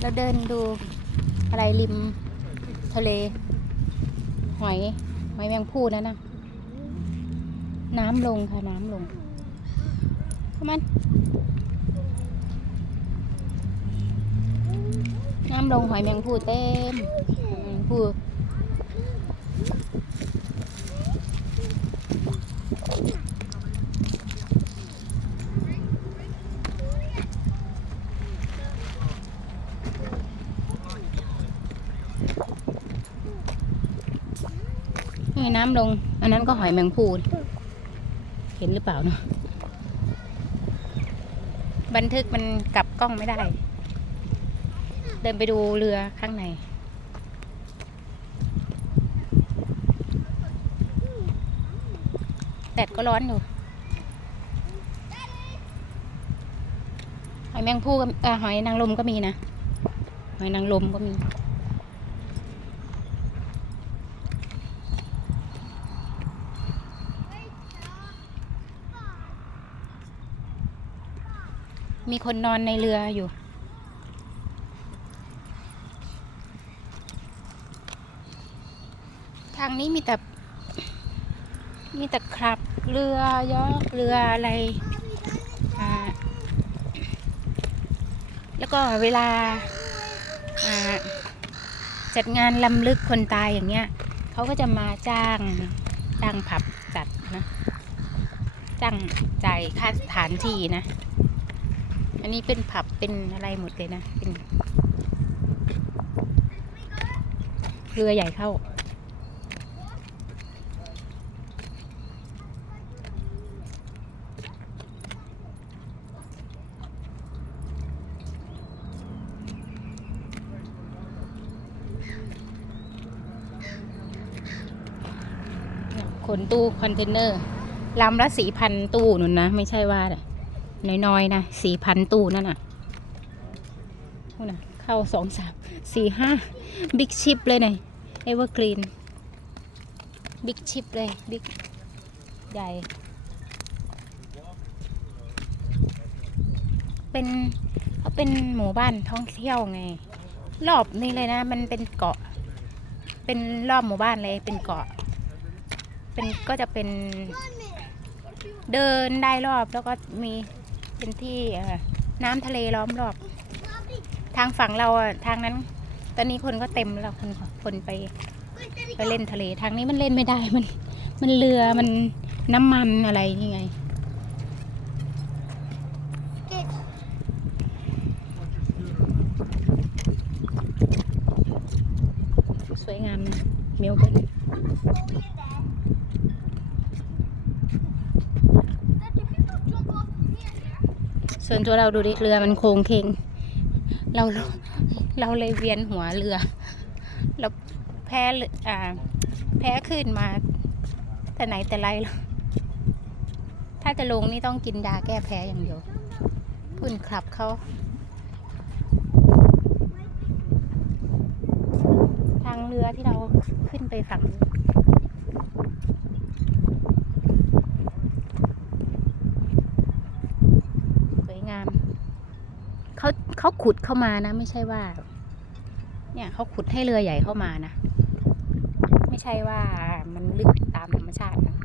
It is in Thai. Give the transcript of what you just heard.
เราเดินดูอะไรริมทะเล หอย หอยแมงภู่นั่นนะน้ำลงค่ะ น้ำลงเข้ามันน้ำลงหอยแมงภู่เต็มห อยแมงภู่นี่น้ำลง อันนั้นก็หอยแมงภูเห็นหรือเปล่าเนาะบันทึกมันกลับกล้องไม่ได้ เดินไปดูเรือข้างในแดดก็ร้อนอยู่หอยแมงภู่ก็หอยนางรมก็มีนะ หอยนางรมก็มี มีคนนอนในเรืออยู่ทางนี้มีแต่ มีแต่ครับเรือยอกเรืออะไร แล้วก็เวลาอ่าจัดงานลำลึกคนตายอย่างเงี้ยเขาก็จะมาจ้าง จ้างผับจัดนะ จ้างจ่ายค่าสถานที่นะ อันนี้เป็นผับเป็นอะไรหมดเลยนะ เป็นเรือใหญ่เข้า ขนตู้คอนเทนเนอร์ลำละสี่พันตู้นุ่นนะ ไม่ใช่ว่าน้ น้อยๆนะสี่พันตู้นั่นน่ะนู่นน่ะ เข้าสองสามสี่ห้าบิ๊กชิปเลยเนี่ยเอเวอร์กรีนบิ๊กชิปเลยบิ๊กใหญ่ เป็นเขาเป็นหมู่บ้านท่องเที่ยวไง รอบนี้เลยนะ มันเป็นเกาะ เป็นรอบหมู่บ้านเลย เป็นเกาะ เป็นก็จะเป็นเดินได้รอบแล้วก็มี เป็นที่น้ำทะเลล้อมรอบ ทางฝั่งเราอะทางนั้น ตอนนี้คนก็เต็มแล้วคนคนไปไปเล่นทะเลทางนี้มันเล่นไม่ได้มัน มันเรือมันน้ำมันอะไรนี่ไงสวยงามนะเมลเบิร์น ส่วนตัวเราดูดิเรือมันโค้งเคงเราเราเลยเวียนหัวเรือเราแพ้อ่า แพ้ขึ้นมา แต่ไหนแต่ไรถ้าจะลงนี่ต้องกินยาแก้แพ้อย่างเดียวพุ่นขับเขาทางเรือที่เราขึ้นไปฝั่งนู้น สวยงาม เขาเขาขุดเข้ามานะ ไม่ใช่ว่า เนี่ยเขาขุดให้เรือใหญ่เข้ามานะ ไม่ใช่ว่ามันลึกตามธรรมชาตินะ